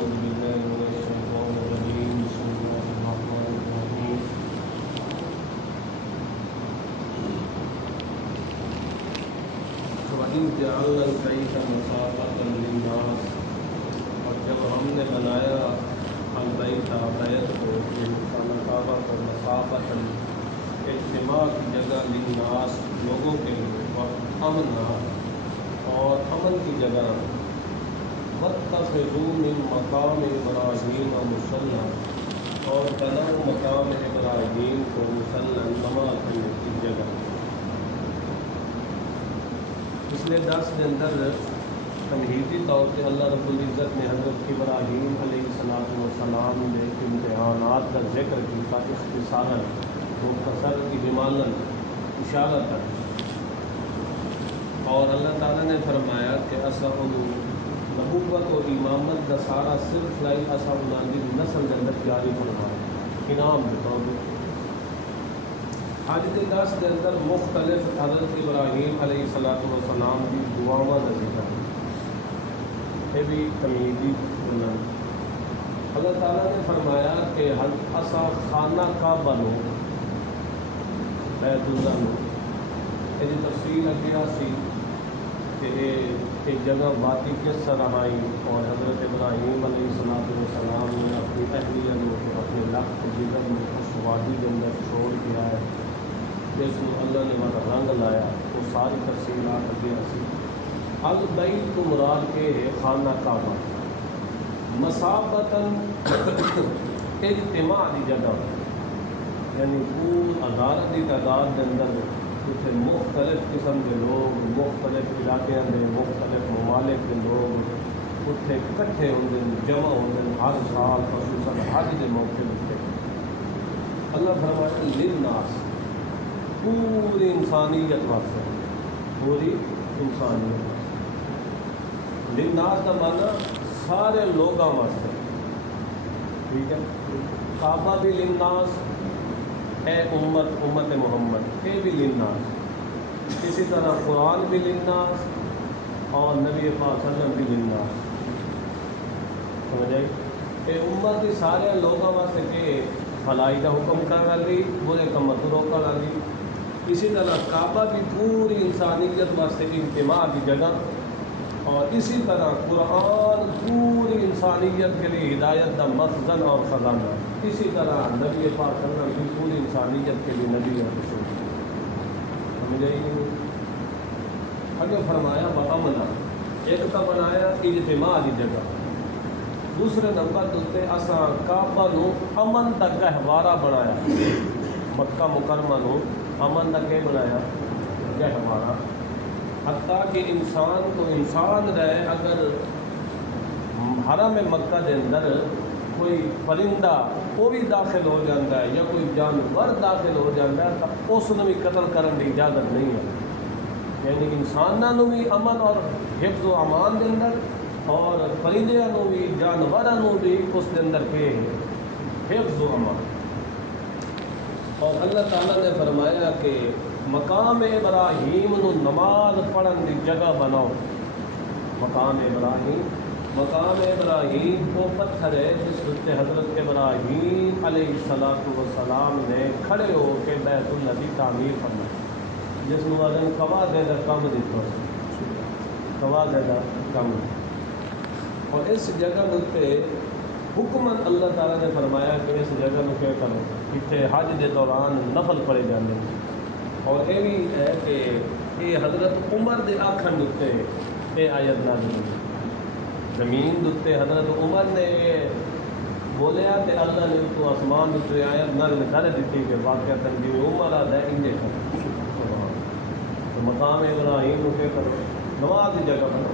أعوذ بالله من الشيطان الرجيم بسم الله الرحمن الرحيم وإذ جعلنا البيت مثابة للناس اور جب ہم نے بنایا البیت بیت کو مثابۃ و مثابۃ اجتماع کی جگہ للناس لوگوں کے لیے امنا اور امن کی جگہ واتخذوا من مقام ابراہیم مصلی اور بناؤ مقام ابراہیم کو مصلی نماز پڑھنے کی جگہ۔ پچھلے درس کے اندر تمہیدی طور پہ اللہ رب العزت نے حضرت ابراہیم علیہ السلام نے امتحانات کا ذکر کیا اختصاراً مختصر اجمالاً اشارہ تک، اور اللہ تعالیٰ نے فرمایا کہ نبوت و امامت کا سارا سلسلہ اصحاب نسل کے اندر جاری فرمایا انعام کے طور پر۔ آج کے درس کے اندر مختلف حضرت ابراہیم علیہ السلام کی دعاواں کا ذکر ہے، یہ بھی تمہیدی بنن۔ اللہ تعالیٰ نے فرمایا کہ اسا خانہ کعبہ نو بیت اللہ نو، یہ تفصیل اگیا سی کہ ایک جگہ واقعی کس طرح آئی، اور حضرت ابراہیم علیہ السلام نے اپنی اہلیہ کو اپنے لخت جگر میں اس وادی کے اندر چھوڑ کے آئے، جس میں اللہ نے وہاں رنگ لایا، وہ ساری تفصیلات اگیا سی۔ البیت کو مراد کے ہے خانہ کعبہ، مثابتاً اجتماع کی جگہ، یعنی پور ہزار کی تعداد کے اندر اتنے مختلف قسم کے لوگ مختلف علاقے کے مختلف ممالک کے لوگ اتنے کٹھے ہوتے ہیں، جمع ہوتے ہیں ہر سال، خصوصاً حج کے موقع اتنے۔ اللہ فرمایا للناس، پوری انسانیت واسطے، پوری انسانیت واسطے۔ للناس کا معنی سارے لوگوں واسطے، ٹھیک ہے۔ کعبہ بھی للناس، اے امت محمد، یہ بھی للناس۔ اسی طرح قرآن بھی للناس اور نبی پاک صلی اللہ علیہ وسلم بھی للناس، سمجھ آئی؟ اے امت ہی سارے لوگوں واسطے کہ بھلائی کا حکم کر رہی، برے کاموں کو روکا رہی۔ اسی طرح کعبہ بھی پوری انسانیت واسطے اجتماع کی جگہ، اور اسی طرح قرآن پوری انسانیت کے لیے ہدایت کا مخزن اور خزانہ۔ اسی طرح نبی پاک صلی اللہ علیہ وسلم پوری انسانیت کے لیے نبی اور رسول، سمجھ آئی؟ اگر فرمایا بامنا، ایک کا بنایا اجتماع کی جگہ، دوسرے نمبر تے اساں کعبہ نو امن کا گہوارہ بنایا، مکہ مکرمہ نو امن کا کہ بنایا گہوارہ، حتیٰ کہ انسان کو انسان رہے، اگر حرم مکہ دے اندر کوئی پرندہ وہ بھی داخل ہو جاتا ہے یا کوئی جانور داخل ہو جاتا ہے تو اس نے بھی قتل کرنے کی اجازت نہیں ہے، یعنی انسانوں بھی امن اور حفظ و امان کے اندر، اور پرندوں بھی جانوروں بھی اس کے اندر کے حفظ و امان۔ اور اللہ تعالیٰ نے فرمایا کہ مقام ابراہیم نو نماز پڑھن کی جگہ بناؤ۔ مقام ابراہیم وہ پتھر ہے جس سے حضرت ابراہیم علیہ السلام نے کھڑے ہو کے بیت اللہ کی تعمیر کرنا، جس میں اگر قواعد کا کم دیتا، قواعد کا کم۔ اور اس جگہ پہ حکمن اللہ تعالیٰ نے فرمایا کہ اس جگہ میں کیا کرو، اتنے حج کے دوران نفل پڑے جانے، اور یہ بھی ہے کہ یہ حضرت عمر کے آخر دیتے یہ آیت نازل ہوئی، زمین دیتے حضرت عمر نے یہ بولیا کہ اللہ نے تو آسمان دیتے آیت نازل کر دیتی کہ واقعہ تنظیم عمر آتا ہے انجے کرو، تو مقام ابراہیم کو کیا کرو، نماز کی جگہ بنو۔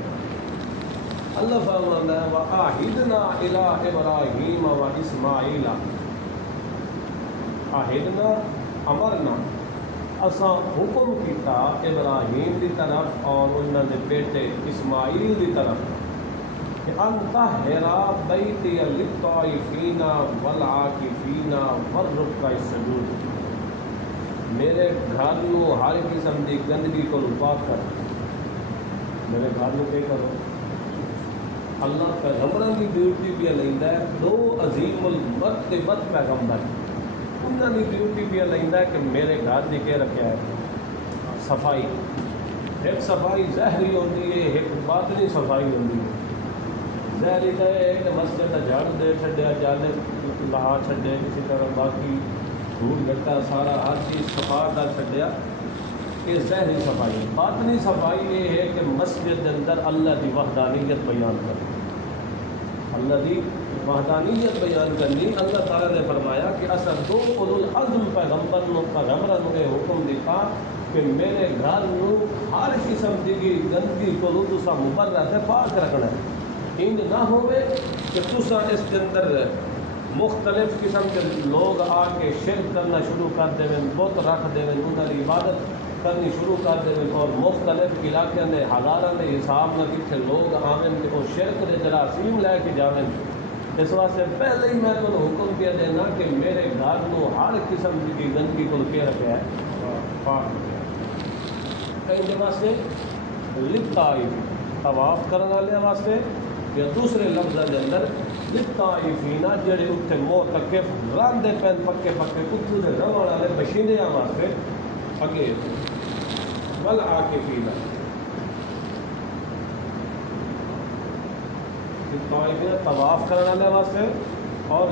اللہ فرماتا ہے وَآہِدْنَا إِلَىٰ إِبْرَاهِيمَ وَإِسْمَاعِيلَ، آہدنا امرنا، اساں حکم کیتا ابراہیم کی طرف اور انہوں نے بیٹے اسماعیل کی طرف کہ ان طہرا بیتی للطائفین والعاکفین والرکع السجود، میرے گھر نو ہر قسم کی گندگی کو پاک کر، میرے گھر نو کیا کرو، اللہ پیغمبروں کی ڈیوٹی بھی لینا ہے. دو عظیم المرتبت پیغمبر انہوں نے ڈیوٹی بھی لینا ہے کہ میرے گھر کی کیا رکھا ہے صفائی. ایک صفائی ظاہری ہوتی ہے, ایک باطنی صفائی ہوتی ہے. ظاہری تو یہ ہے کہ مسجد کا جھاڑ دے چھڈیا, جالے لہا چھڈے, کسی طرح باقی دھول گٹا سارا ہر چیز صفا کر چھڈیا, یہ ظاہری صفائی. باطنی صفائی یہ ہے کہ مسجد کے اندر اللہ کی وحدانیت بیان کرنا, اللہ کی وحدانیت بیان کرنی. اللہ تعالیٰ نے فرمایا کہ اصل دو اولو العزم پیغمبروں نے حکم دیتا کہ میرے گھر نو ہر قسم کی گندگی کو تسا مبرہ سے پاک رکھنا ہے. انج نہ ہوئے کہ تسا اس کے اندر مختلف قسم کے لوگ آ کے شرک کرنا شروع کر دیں, بت رکھ دیں, انہوں کی عبادت کرنی شروع کر دیں, اور مختلف علاقے میں ہزاروں کے حساب نہ کتنے لوگ آویں کہ وہ شرک کے جراثیم لے کے جاویں. اس واسطے پہلے ہی میں تمہیں حکم کیا دینا کہ میرے گھر کو ہر قسم کی گندگی کو کیا رکھا ہے پاک رکھا ہے. ان واسطے لطائف طواف کرنے والے واسطے یا دوسرے لفظ کے اندر لطائفین جڑے اتنے معتکف رہندے پین پکے پکے اتنے دے رہن والے بشیندیاں واسطے اگے والعاکفین لطائفین طواف کرنے والے واسطے اور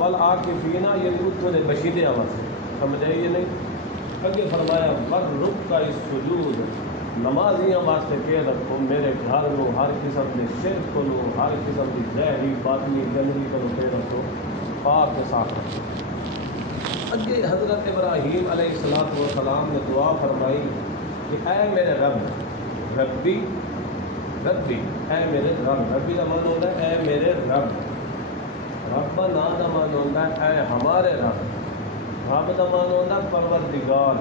والعاکفین یہ اتنے دے بشیندیاں واسطے. سمجھ آئی یہ نہیں؟ اگے فرمایا والرکع السجود نمازیاں واسطے کہ رکھو میرے گھر کو ہر قسم کے شرک کو, ہر قسم کی ظاہری باطنی گندگی کو کہ رکھو پاک کے ساتھ رکھو. اگے حضرت ابراہیم علیہ السلام نے دعا فرمائی کہ اے میرے رب ربی ربی اے میرے رب. ربی کا معنی ہوتا ہے اے میرے رب. رب نا کا معنی ہوتا ہے اے ہمارے رب. رب کا معنی ہوتا ہے پروردگار.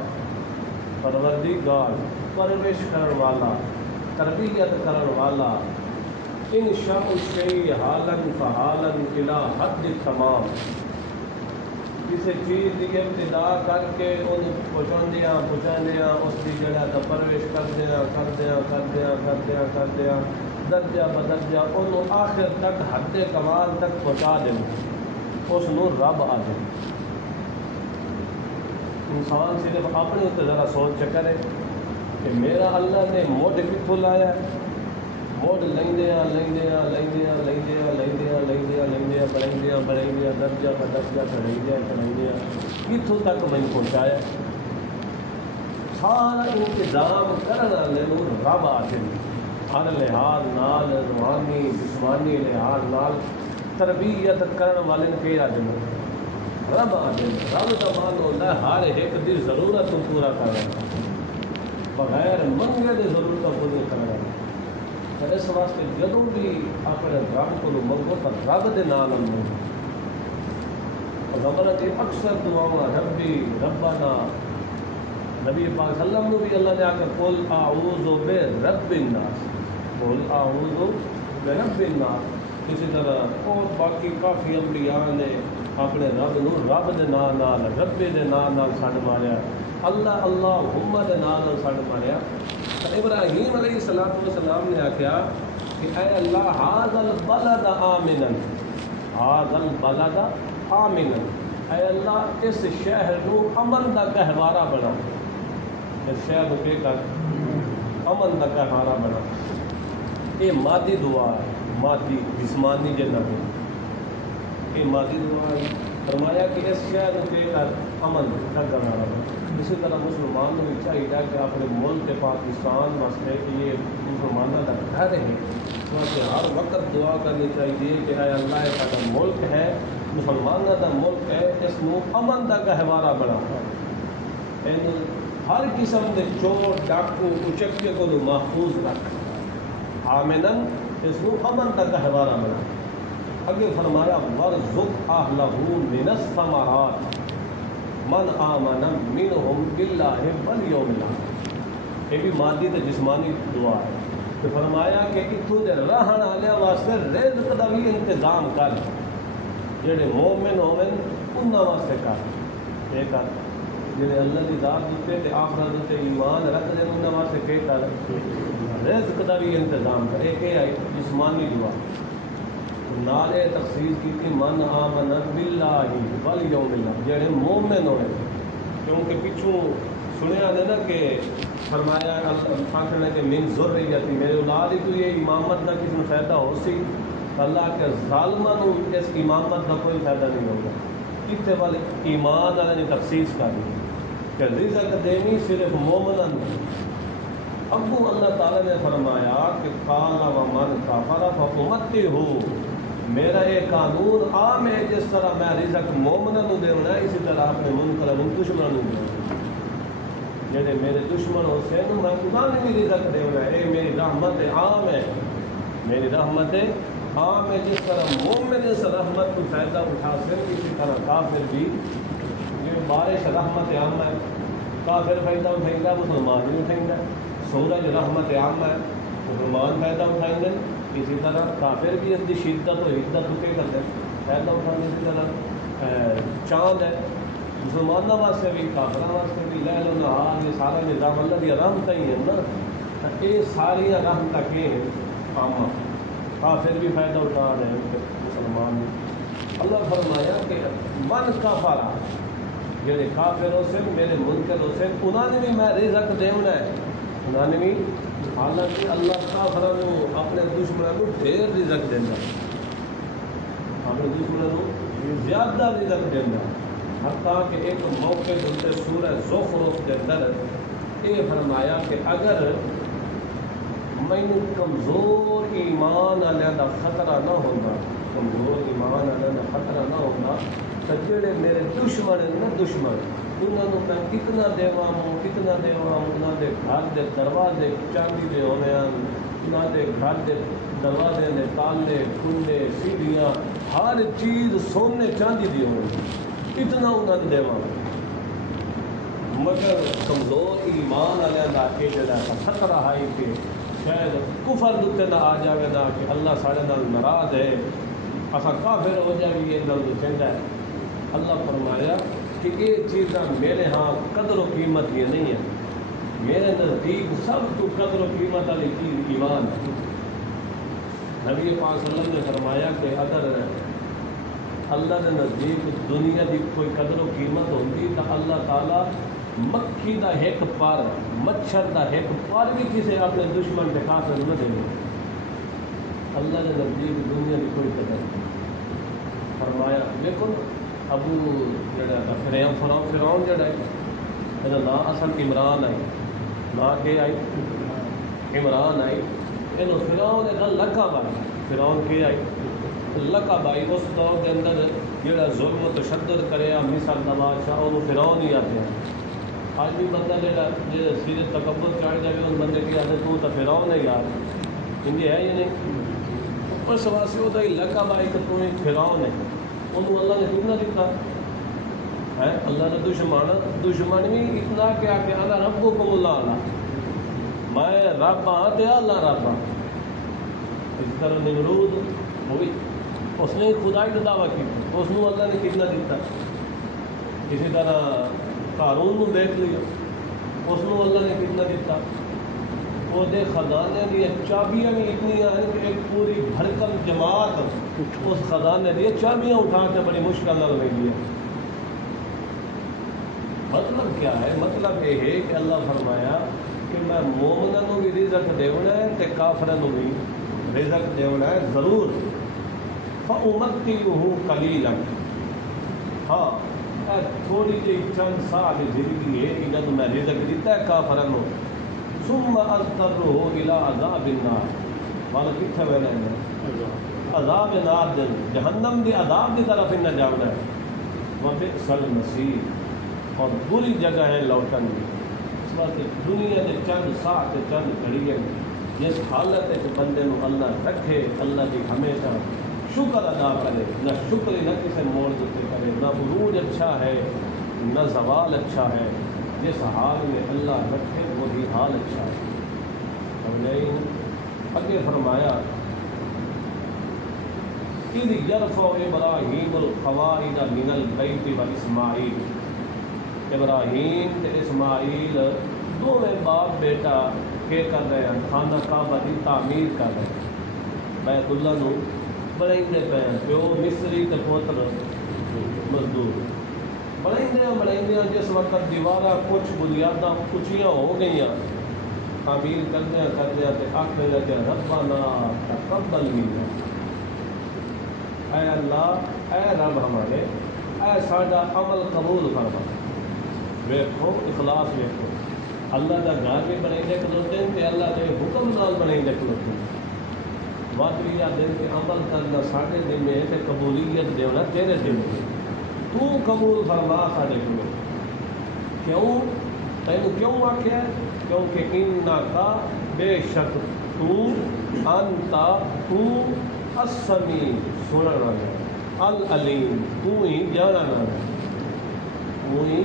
پروردگار پرورش کرن والا, تربیت کرن والا. انشاء الشیء حالا فحالا الى حد تمام. کسی چیز کی ابتدا کر کے ان پہنچاندیاں اس کی جگہ کا پرورش کردیاں درجہ بدرجہ انہوں آخر تک حد کمال تک پہنچا دیں, اس نو رب آ جائے. انسان صرف اپنے اتنے ذرا سوچ چکر ہے کہ میرا اللہ نے مڈ کتوں لایا, مڈ لیندیاں بڑھائیاں درجہ بدرجہ چڑھائیاں کتوں تک میں پہنچایا. سارا انتظام کرنے والے رب آ جائے. ہر لحاظ نال روحانی جسمانی لحاظ نال تربیت کرنے والے کہ آ جائے رب آ جائے. رب کا مان ہوتا ہے ہر ایک کی ضرورت کو پورا کرنا, بغیر منگے کی ضرورت پوری کرنا. اس واسطے جدوں بھی اپنے رب کو منگو تو رب کے نام منگو. پیغمبر کی اکثر دعاؤں ربی ربنا, نبی پاک صلی اللہ علیہ وسلم بھی اللہ نے آ کر قل اعوذ برب الناس, قل اعوذ برب الناس. اسی طرح اور باقی کافی انبیاء نے اپنے رب نو رب دے نام نال ربے دے نام نال سڈ ماریا, اللہ اللہم دے نام نال سڈ ماریا. ابراہیم علیہ السلام نے آخیا کہ اے اللہ ھذا البلد آمنا, ھذا البلد آمنا, اے اللہ اس شہر نو امن دا گہوارہ بنا. اس شہر کو کہ کر امن دا گہوارہ بنا. یہ مادی دعا ہے, مادی جسمانی جنہ یہ مادی دعا ہے. فرمایا کہ اس شہر کو کہ کر امن کا گہوارہ بنا. اسی طرح مسلمان کو بھی چاہیے کہ اپنے ملک پاکستان واسطے یہ مسلمانوں کا گھر ہے, واسطے ہر وقت دعا کرنی چاہیے کہ اے اللہ یہ سارا ملک ہے, مسلمانوں کا ملک ہے, اس کو امن کا گہوارہ بنا. ہر قسم کے چور ڈاکو اچکے کو محفوظ رکھ, آمنن اس کو امن کا گہوارہ بنا. اگے فرمایا وارزق اہلہ من الثمرات من آمن منہم باللہ والیوم الآخر. یہ بھی مادی تے جسمانی دعا ہے. تو فرمایا کہ اتوں دے رہن والے واسطے رزق کا بھی انتظام کر, جڑے مومن ہوئن انہاں واسطے کر. یہ کر جڑے اللہ کی ذات تے آخرت تے ایمان رکھتے ہیں انہاں واسطے کہ کر رزق کا بھی انتظام کرے کہ جسمانی دعا نالے تخصیص کی من آمن باللہ والیوم الاخر جڑے مومن ہوئے کیونکہ پچھوں سنیا ہے نا کہ فرمایا آخر کہ من ذریتی میرے اولاد ہی تو یہ امامت کا کسی فائدہ ہو سی اللہ کے ظالمہ اس امامت کا کوئی فائدہ نہیں ہوگا کتنے والے ایمان والے نے تخصیص کر دی کہ رزق دینی صرف مومنن ابو اللہ تعالیٰ نے فرمایا کہ قال ومن کفر فامتعہ میرا یہ قانون عام ہے جس طرح میں رزق مومنوں کو دینا ہے اسی طرح اپنے منکر دشمنوں کو دینا جڑے میرے دشمن ہو سے میں خدا نے بھی رزق دینا ہے میری رحمت عام ہے میری رحمت عام ہے جس طرح مومن اس رحمت کو فائدہ اٹھا سکے اسی طرح کافر بھی جو بارش رحمت عام ہے کافر فائدہ اٹھائیں گا مسلمان بھی اٹھائیں گا سورج رحمت عام ہے مسلمان فائدہ اٹھائیں گے اسی طرح کافر بھی اس کی شدت و حدت کے کرتے ہیں فائدہ اٹھانے اسی طرح چاند ہے مسلمانوں واسطے بھی کافروں واسطے بھی لیل و نہار یہ سارا نظام اللہ کی رحمت ہی ہے نا یہ ساری رحمت کے کام کافر بھی فائدہ اٹھا رہے ہیں مسلمان بھی اللہ فرمایا کہ من کفر جڑے کافر ہو سے میرے منکر ہو سے انہوں نے بھی میں رزق دینا ہے انہوں نے بھی حالانکہ اللہ کافروں کو اپنے دشمنوں کو ڈھیر رزق دینا اپنے دشمنوں کو زیادہ رزق دینا حتیٰ کہ ایک موقع بولتے سورہ زخرف کے اندر یہ فرمایا کہ اگر میں کمزور ایمان والے کا خطرہ نہ ہوگا کمزور ایمان والے کا خطرہ نہ ہوگا تو جڑے میرے دشمن ہیں نا دشمن انہوں میں کتنا دیواں انہوں دے گھر دے دروازے چاندی دے ہونے انہوں دے گھر دے دروازے دے تالے کنڈے سیڑھیاں ہر چیز سونے چاندی دی ہونے اتنا انہوں نے دیواں مگر کمزور ایمان والے کا یہ جڑا خطرہ ہے کہ شاید کفر دتے نہ آ جائے نہ کہ اللہ سارے نال ناراض ہے اساں کافر ہو جائے یہ گل چاہتا ہے اللہ فرمایا کہ یہ چیزاں میرے ہاں قدر و قیمت یہ نہیں ہے میرے نزدیک سب تو قدر و قیمت والی چیز ایمان ہے نبی پاک صلی اللہ علیہ وسلم نے فرمایا کہ اگر اللہ کے نزدیک دنیا کی کوئی قدر و قیمت ہوتی تو اللہ تعالیٰ مکھی دا ایک پر مچھر دا ایک پر بھی کسی اپنے دشمن کے کافر نہ دے اللہ کے نزدیک دنیا کی کوئی قدر نہیں فرمایا دیکھو ابو جڑا فرعون جڑا ہے یہ نام اصل عمران آئی نہ کہ آئی عمران آئی یہ فرعون کا لقب آئی فرعون کے آئی لقب آئی اس دور کے اندر جڑا ظلم و تشدد کرے مصر کا بادشاہ وہ فرعون ہی آتے ہیں آج بھی بندہ جڑا سیرے تکبر چڑھ جائے اس بندے کی آتے تو فرعون ہے یار ان ہے یا نہیں اس واسطے وہ لقب آئی کہ تم فرعون ہے انہوں اللہ نے کتنا دیتا ہے اللہ نے دشمن بھی اتنا کیا کہ اللہ رب کو اللہ میں رب ہاں تے اللہ رب ہاں اس طرح نمرود وہ بھی اس نے خدائی کا دعویٰ کیا اس نے اللہ نے کتنا دیتا اسی طرح قارون کو دیکھ لیا اس نے اللہ نے کتنا دیتا وہ دے خزانے دی چابیاں بھی اتنی ہیں کہ ایک پوری بھرکم جماعت اس خزانے دی چابیاں اٹھا کے بڑی مشکل نہ لگی ہے مطلب کیا ہے مطلب یہ ہے کہ اللہ فرمایا کہ میں مومنوں کو بھی رزق دینا ہے تے کافروں کو بھی رزق دینا ہے ضرور فَأُمَتِّعُهُ قَلِيلًا ہاں تھوڑی جی چند سال زندگی ہے کہ جب میں رزق دیتا ہے کافروں کو ثم اضطرہ الى عذاب النار والا کتنے ویلا ہے عذاب نار دن جہنم دی عذاب دی طرف انہیں جانا ہے وبئس المصیر اور بری جگہ ہے لوٹن کی اس وقت دنیا کے چند ساعت چند گھڑیاں جس حالت ہے کہ بندے کو اللہ رکھے اللہ کی ہمیشہ شکر ادا کرے نہ شکر نہ کسی موڑ دیتے کرے نہ عروج اچھا ہے نہ زوال اچھا ہے جس حال میں اللہ رکھے وہی حال اچھا ہے اگے فرمایا اذ یرفع ابراہیم القواعد من البیت واسماعیل ابراہیم تے اسماعیل دونوں باپ بیٹا کہ کر رہے ہیں خانہ کعبہ کی تعمیر کر رہے ہیں بیت اللہ نو بنائیں پے پیو مصری تے پوتر مزدور بنائیں جس وقت دیواراں کچھ بنیاداں اچھیاں ہو گئیاں تعمیر کردیا تے آخر لگے ربنا تقبل منا اے اللہ اے رب ہمارے اے ساڈا عمل قبول فرما ویکھو اخلاص ویکھو اللہ دا گھر بھی بنائیں کھلوتے ہیں تے اللہ دے حکم نال بنائیں کھلوتے ہیں وادری دن کے عمل کرنا ساڈے دن میں تے قبولیت دینا تیرے دن میں تو قبول فرما ساڈے کو کیوں تینوں کیوں آکھیا کیونکہ انکا بے شک تو انتا تو السمیع سننا والا العلیم تو ہی جاننا والا تو ہی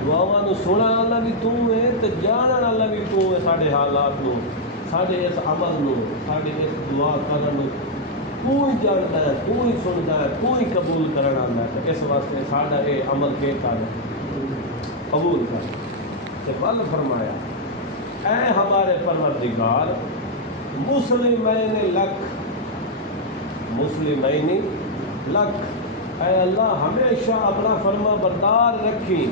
دعاواں نو سننا والا بھی تو ہے تے جاننا والا بھی تو ہے ساڈے حالات نو ساڈے اس عمل نو ساڈے اس دعا کرن نو تو ہی جانتا ہے تو ہی سنتا ہے تو ہی قبول کرنا والا ہے اس واسطے ساڈا یہ عمل کے کر قبول کر تے بل فرمایا اے ہمارے پروردگار مسلمین لک اے اللہ ہمیشہ اپنا فرما بردار رکھی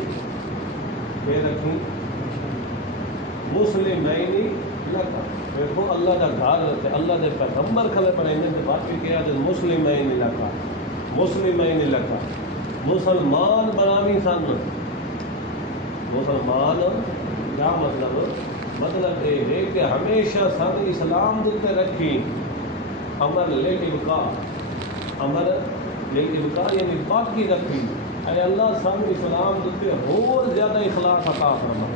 کہ رکھی مسلمین لک دیکھو اللہ کا گھر رہتے اللہ کے پیغمبر کھلے پڑیں گے تو بات بھی کیا کہ مسلمین لکا مسلمان بناوی سن مسلمان کیا مطلب یہ ہے کہ ہمیشہ سن اسلام دے رکھی امر للابقاء یعنی باقی رکھی اے اللہ سن اسلام دے اور زیادہ اخلاص عطا فرما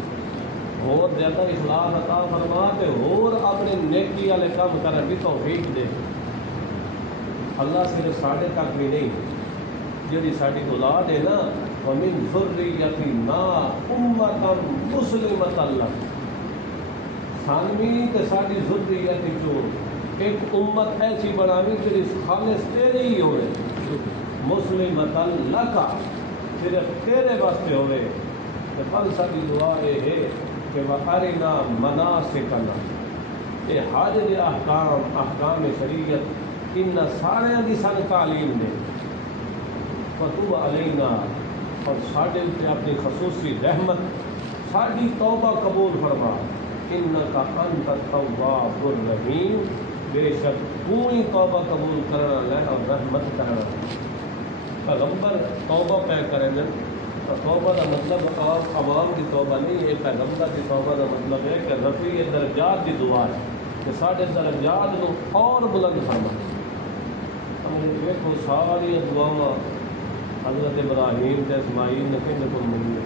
اور زیادہ اخلاص عطا فرما تے اور اپنے نیکی والے کام کرن دی توفیق دے اللہ صرف ساڈے تک بھی نہیں جڑی ساڈی اولاد ہے نا ومن ذریتنا امۃ مسلمۃ لک سانوی تے ساڈی ذریت جو ایک امت ایسی بناوی جڑی خالص تیری ہی ہوئے مسلمۃ لک صرف تیرے واسطے ہوئے تے پھر ساڈی دعا یہ ہے کہ وَأَرِنَا مَنَاسِكَنَا یہ حج دے احکام شریعت ان سارے دی سن تعلیم دے وَتُوبَ عَلَيْنَا اور ساڈے تے اپنی خصوصی رحمت ساڈی توبہ قبول فرما اِنَّكَ أَنْتَ التَّوَّابُ الرَّحِيمُ بے شک تو ہی توبہ قبول کرنا لے اور رحمت کرنا پیغمبر توبہ پہ کریں گے توبہ کا مطلب عوام کی توبہ نہیں ہے پیغمبر کی توبہ کا مطلب ہے کہ رفیع درجات کی دعا ہے کہ سارے درجات کو اور بلند فرما دیکھو ساری دعاواں حضرت ابراہیم تے اسماعیل نے کہنے کو منگی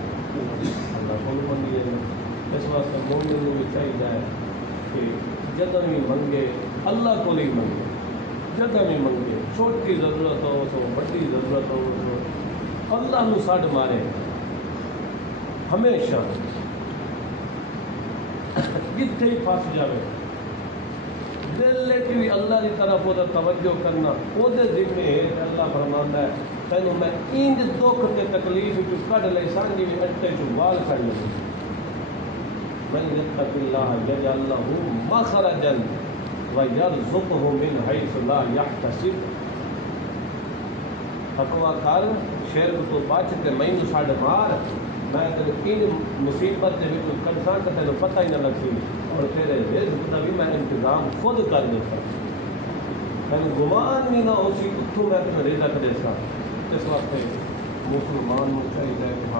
اللہ کو منگی ہے اس واسطے مومن کو بھی چاہیے کہ جدوں بھی منگے اللہ کو نہیں منگے جدوں بھی منگے چھوٹی ضرورت ہو سو بڑی ضرورت ہو سو اللہ نو سڈ مارے ہمیشہ جتھے ہی پھنس جائے دل کی بھی اللہ کی طرف وہ توجہ کرنا وہ ذمے ہے اللہ فرماتا ہے تینوں میں انج دکھ تے تکلیف کڈ لے سانجی بھی اٹے چ وال کڈ لے من یتق اللہ یجعل له مخرجا ویرزقه من حیث لا یحتسب تقوی کر شرک تو بچ کے مینوں چھڈ مار میں تینوں ان مصیبت دے وچ کڈساں تے تینوں پتہ ہی نہ لگسی اور تیرے رزق دا بھی میں انتظام خود کر دیتا تینوں گمان بھی نہ ہو سی اتوں میں تینوں رزق دے سا اس واسطے مسلمان کو چاہیے کہ